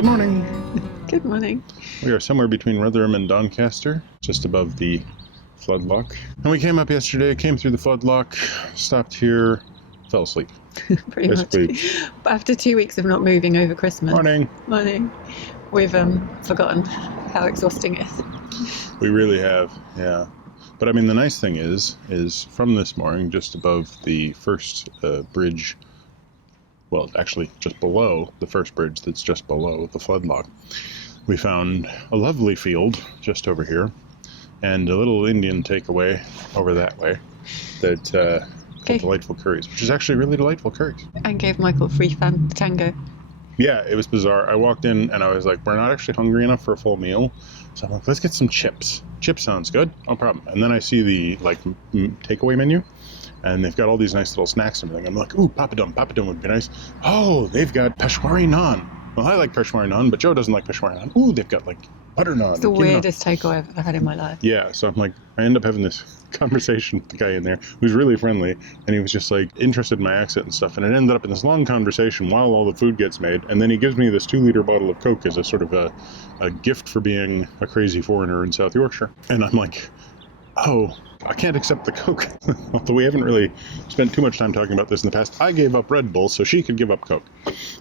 Good morning. Good morning. We are somewhere between Rotherham and Doncaster, just above the floodlock. And we came up yesterday, came through the floodlock, stopped here, fell asleep. Pretty much. But after 2 weeks of not moving over Christmas. Morning. We've forgotten how exhausting it is. We really have, yeah. But I mean, the nice thing is from this mooring, just above the first bridge, well, actually just below the first bridge that's just below the floodlock, we found a lovely field just over here and a little Indian takeaway over that way that called Delightful Curries, which is actually really delightful curries. And gave Michael a free tango. Yeah, it was bizarre. I walked in and I was like, we're not actually hungry enough for a full meal. So I'm like, let's get some chips. Chips sounds good. No problem. And then I see the takeaway menu. And they've got all these nice little snacks and everything. I'm like, ooh, papadum would be nice. Oh, they've got Peshwari naan. Well, I like Peshwari naan, but Joe doesn't like Peshwari naan. Ooh, they've got like butter naan. It's the weirdest takeaway I've ever had in my life. Yeah, so I'm like, I end up having this conversation with the guy in there who's really friendly, and he was just like interested in my accent and stuff, and it ended up in this long conversation while all the food gets made, and then he gives me this 2-liter bottle of Coke as a sort of a gift for being a crazy foreigner in South Yorkshire. And I'm like, oh, I can't accept the Coke. Although we haven't really spent too much time talking about this in the past. I gave up Red Bull so she could give up Coke.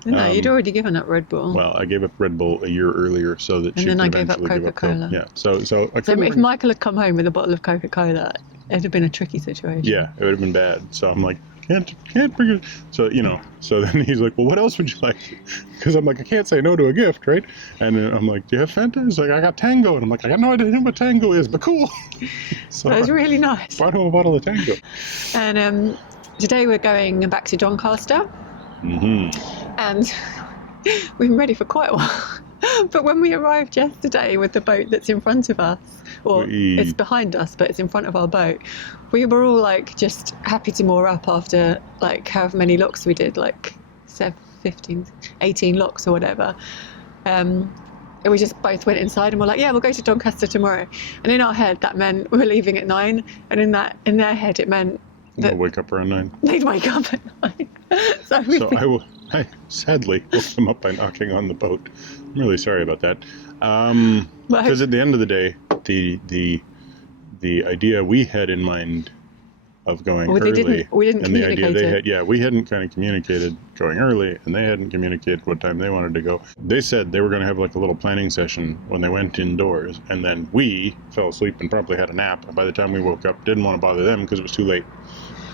No, you'd already given up Red Bull. Well, I gave up Red Bull a year earlier so that she could eventually give up Coke. Yeah, so if Michael had come home with a bottle of Coca-Cola, it'd have been a tricky situation. Yeah, it would have been bad. So I'm like, can't bring it. So, so then he's like, well, what else would you like? Because I'm like, I can't say no to a gift, right? And then I'm like, do you have Fanta? He's like, I got Tango. And I'm like, I got no idea what Tango is, but cool. So that was really nice. Brought him a bottle of Tango. And today we're going back to Doncaster. Mm-hmm. And we've been ready for quite a while. But when we arrived yesterday with the boat that's in front of us, or it's behind us, but it's in front of our boat, we were all like just happy to moor up after like however many locks we did, like 18 locks or whatever. And we just both went inside and we're like, yeah, we'll go to Doncaster tomorrow. And in our head, that meant we were leaving at 9. And in their head, it meant that they'll wake up around 9. They'd wake up at 9. I sadly woke them up by knocking on the boat. I'm really sorry about that. Because at the end of the day, the idea we had in mind of going early, we didn't and the communicate idea they had, we hadn't kind of communicated going early, and they hadn't communicated what time they wanted to go. They said they were going to have like a little planning session when they went indoors, and then we fell asleep and promptly had a nap. And by the time we woke up, didn't want to bother them because it was too late.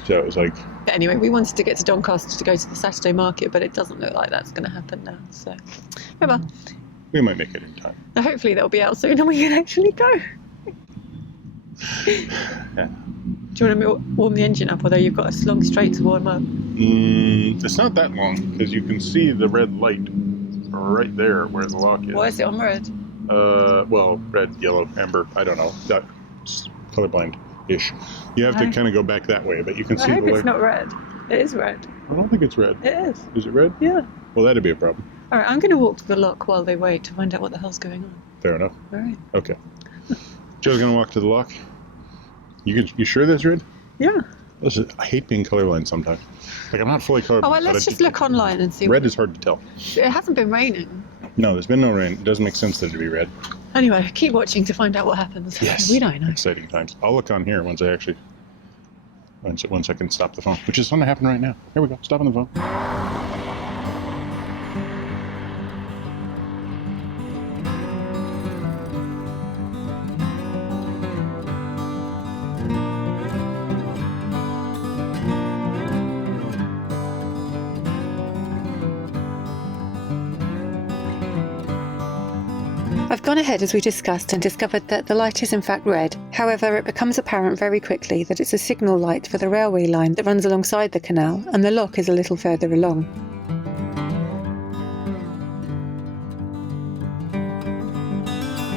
So it was like... But anyway, we wanted to get to Doncaster to go to the Saturday market, but it doesn't look like that's going to happen now. So, remember, we might make it in time. Hopefully they'll be out soon and we can actually go. Yeah. Do you want to warm the engine up, although you've got a long straight to warm up? It's not that long, because you can see the red light right there where the lock is. Why is it on red? Well, red, yellow, amber, I don't know. That's colorblind-ish. You have to kind of go back that way, but you can see the light. I hope it's not red. It is red. I don't think it's red. It is. Is it red? Yeah. Well, that'd be a problem. All right, I'm going to walk to the lock while they wait to find out what the hell's going on. Fair enough. All right. Okay. Joe's going to walk to the lock. You sure that's red? Yeah. Listen, I hate being colorblind sometimes. Like, I'm not fully colorblind. Oh, well, let's just look online and see. Red is hard to tell. It hasn't been raining. No, there's been no rain. It doesn't make sense that it'd be red. Anyway, keep watching to find out what happens. Yes. We don't know. Exciting times. I'll look on here once I can stop the phone, which is going to happen right now. Here we go. Stopping the phone. I've gone ahead as we discussed and discovered that the light is in fact red. However, it becomes apparent very quickly that it's a signal light for the railway line that runs alongside the canal, and the lock is a little further along.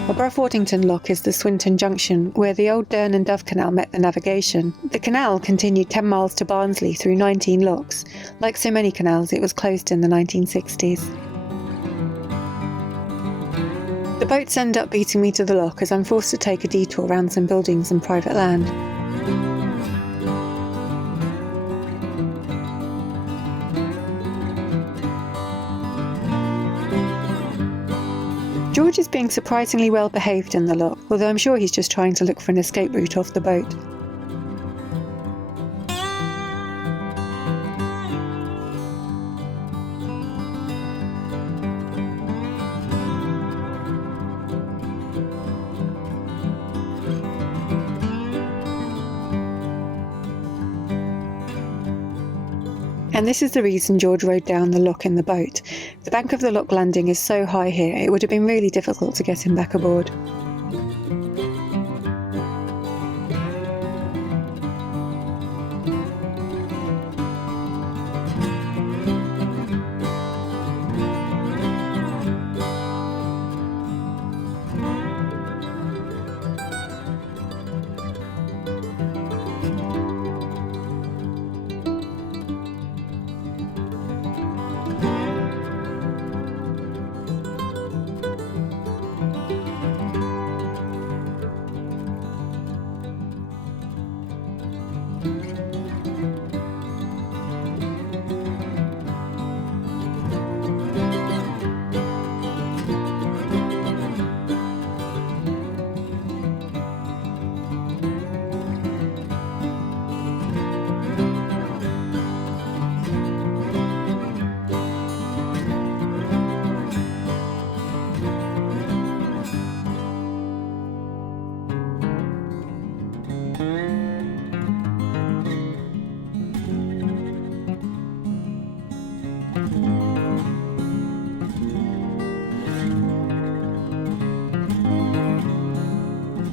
Above Waddington Lock is the Swinton Junction, where the old Dearne and Dove Canal met the Navigation. The canal continued 10 miles to Barnsley through 19 locks. Like so many canals, it was closed in the 1960s. The boats end up beating me to the lock as I'm forced to take a detour around some buildings and private land. George is being surprisingly well behaved in the lock, although I'm sure he's just trying to look for an escape route off the boat. And this is the reason George rode down the lock in the boat. The bank of the lock landing is so high here, it would have been really difficult to get him back aboard.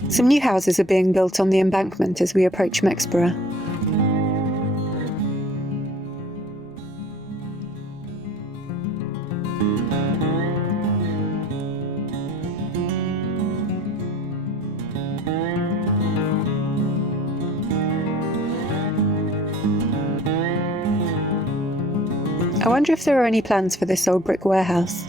Some new houses are being built on the embankment as we approach Mexborough. I wonder if there are any plans for this old brick warehouse.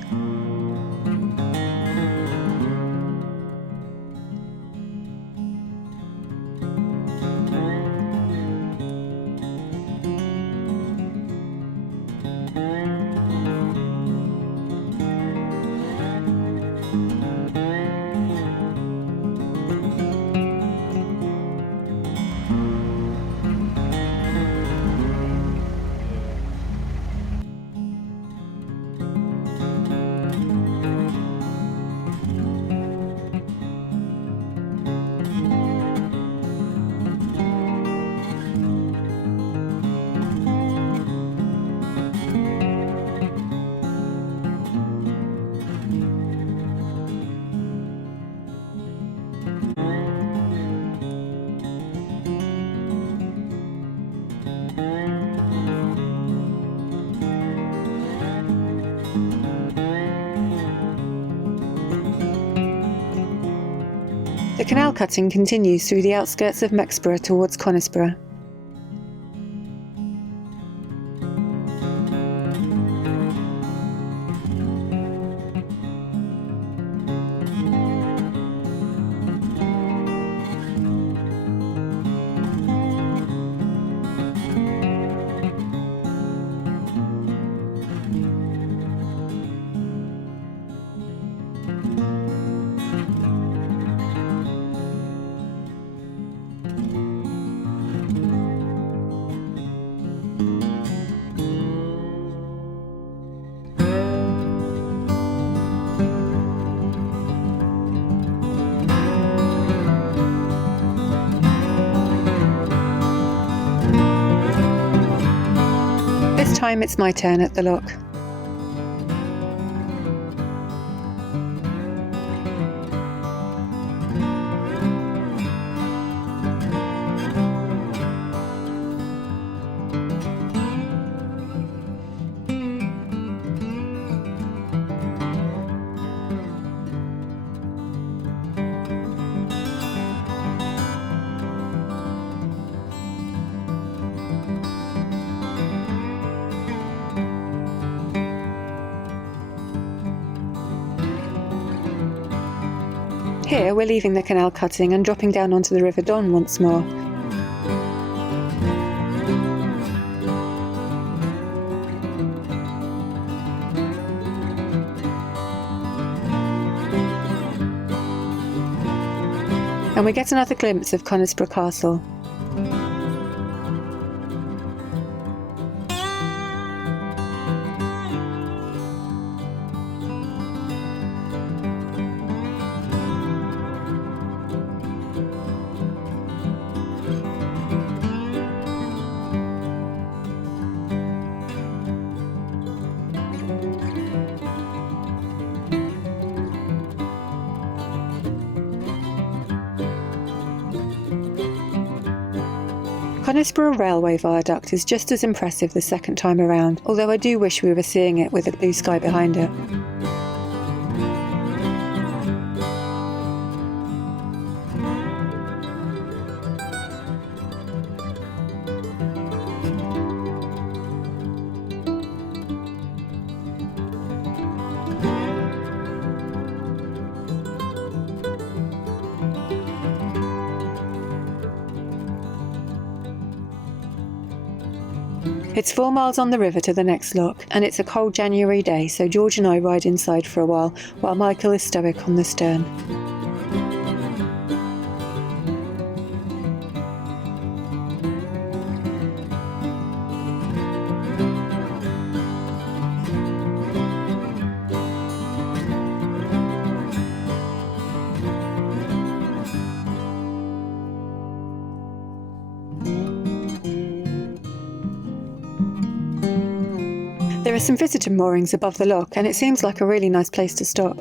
The canal cutting continues through the outskirts of Mexborough towards Conisborough. This time it's my turn at the lock. Here we're leaving the canal cutting and dropping down onto the River Don once more. and we get another glimpse of Conisbrough Castle. Conisbrough Railway Viaduct is just as impressive the second time around, although I do wish we were seeing it with a blue sky behind it. It's 4 miles on the river to the next lock, and it's a cold January day, so George and I ride inside for a while Michael is stoic on the stern. There are some visitor moorings above the lock, and it seems like a really nice place to stop.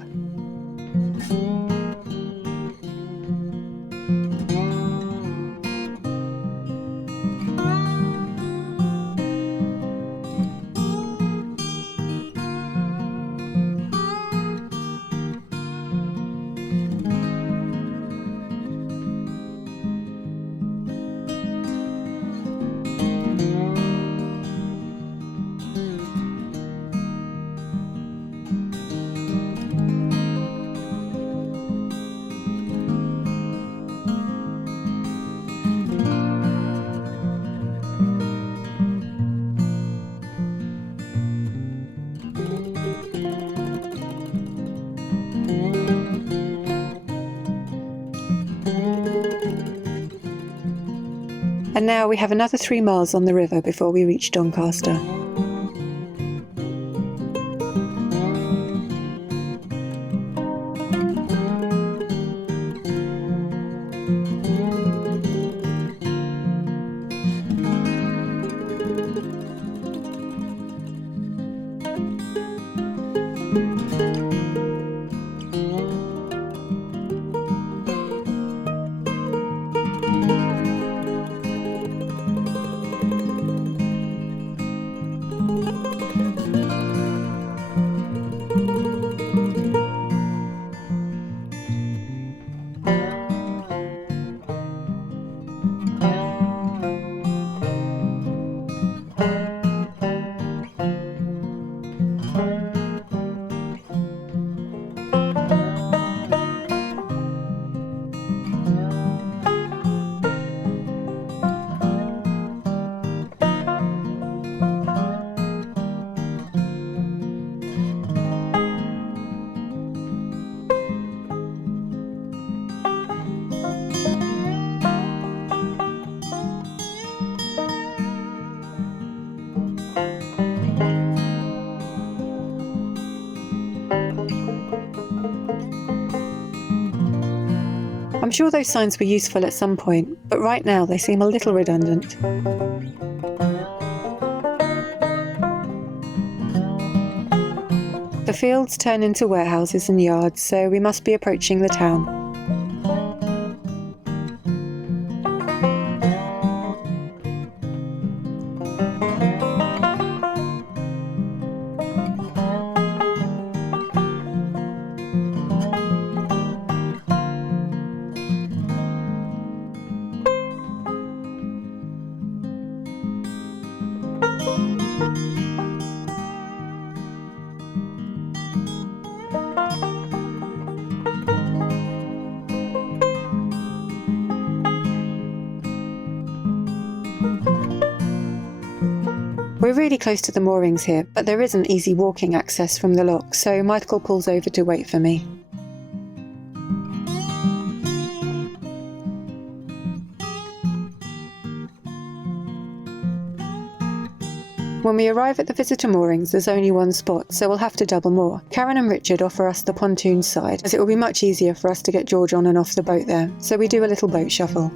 And now we have another 3 miles on the river before we reach Doncaster. I'm sure those signs were useful at some point, but right now they seem a little redundant. The fields turn into warehouses and yards, so we must be approaching the town. We're really close to the moorings here, but there isn't easy walking access from the lock, so Michael pulls over to wait for me. When we arrive at the visitor moorings, there's only one spot, so we'll have to double moor. Karen and Richard offer us the pontoon side, as it will be much easier for us to get George on and off the boat there, so we do a little boat shuffle.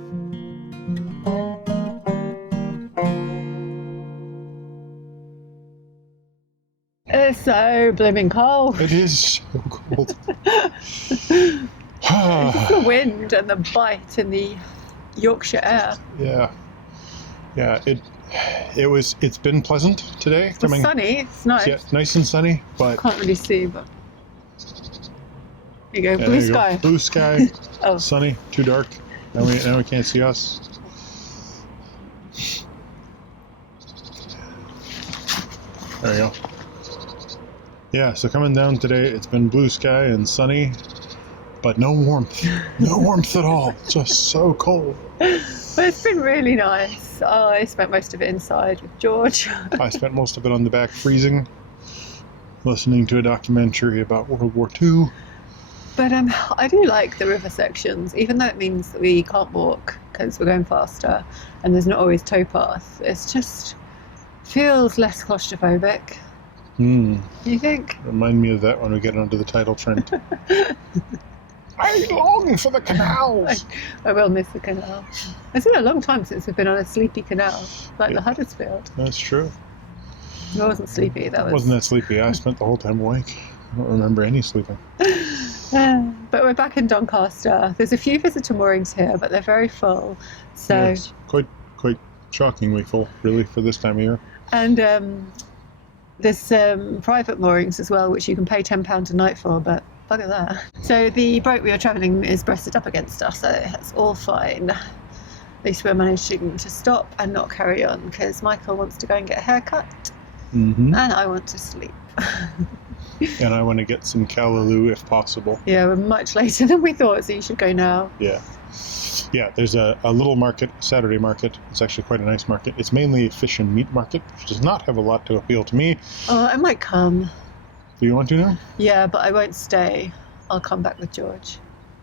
It's so blooming cold. It is so cold. The wind and the bite in the Yorkshire air. Yeah. It's been pleasant today. It's sunny. It's nice. Yeah, nice and sunny, but Can't really see, but there you go. yeah, Blue there you sky. go. Blue sky. Oh. Sunny. Too dark. Now we can't see us. There we go. Yeah, so coming down today, it's been blue sky and sunny, but no warmth. No warmth at all. Just so cold. But it's been really nice. I spent most of it inside with George. I spent most of it on the back freezing, listening to a documentary about World War II. But I do like the river sections, even though it means that we can't walk because we're going faster and there's not always towpath. It's just feels less claustrophobic. You think? Remind me of that when we get onto the tidal trend. I long for the canals. I will miss the canal. It's been a long time since we've been on a sleepy canal, like the Huddersfield. That's true. I wasn't sleepy. Wasn't that sleepy? I spent the whole time awake. I don't remember any sleeping. But we're back in Doncaster. There's a few visitor moorings here, but they're very full. So yes, quite shockingly full, really, for this time of year. And there's private moorings as well, which you can pay £10 a night for, but bugger that. So the boat we are travelling is breasted up against us, so it's all fine. At least we're managing to stop and not carry on, because Michael wants to go and get a haircut, and I want to sleep. And I want to get some callaloo if possible. Yeah, we're much later than we thought, so you should go now. Yeah, there's a little market, Saturday market. It's actually quite a nice market. It's mainly a fish and meat market, which does not have a lot to appeal to me. Oh, I might come. Do you want to now? Yeah, but I won't stay. I'll come back with George.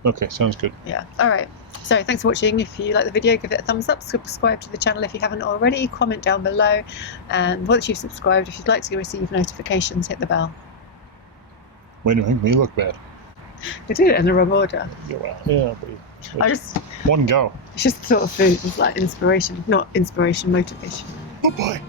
Okay, sounds good. Yeah, alright. So thanks for watching. If you like the video, give it a thumbs up, subscribe to the channel if you haven't already, comment down below, and once you've subscribed, if you'd like to receive notifications, hit the bell. Wait, don't make me look bad. We did it in the wrong order. Yeah, well, yeah, but one go. It's just the sort of food. It's like inspiration, not inspiration, motivation. Oh boy.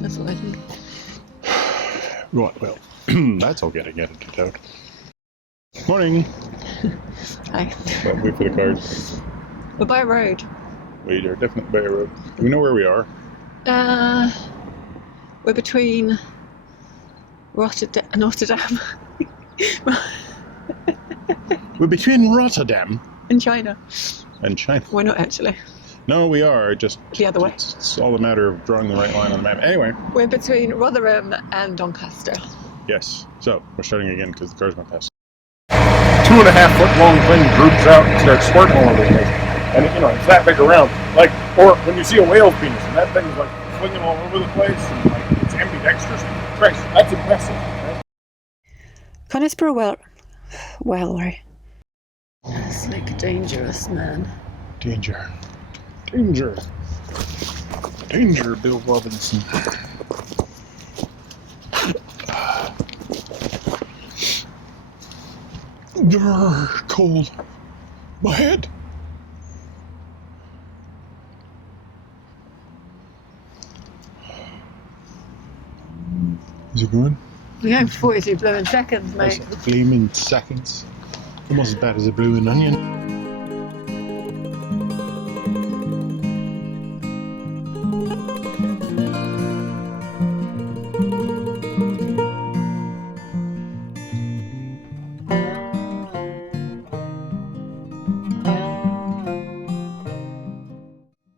That's what I think. Right, well, that's all getting edited out. Morning. Hi. Well, wait for the cars. We're by a road. We are definitely by a road. Do we know where we are? We're between Rotterdam. We're between Rotterdam and China. and China. We're not actually. No, we are. Just The other way. It's all a matter of drawing the right line on the map. Anyway. We're between Rotherham and Doncaster. Yes. So we're starting again because the cars went past. 2.5 foot long thing droops out and starts squirting all over the place. And it's that big around. Like, or when you see a whale's penis and that thing's like flinging all over the place and like it's ambidextrous. Christ, that's impressive. Right? Conisborough Wellry. It's like dangerous, man. Danger. Danger. Danger, Bill Robinson. Grrr, cold. My head. Is it going? We're going for 42 blooming seconds, mate. That's flaming seconds. Almost as bad as a blooming onion.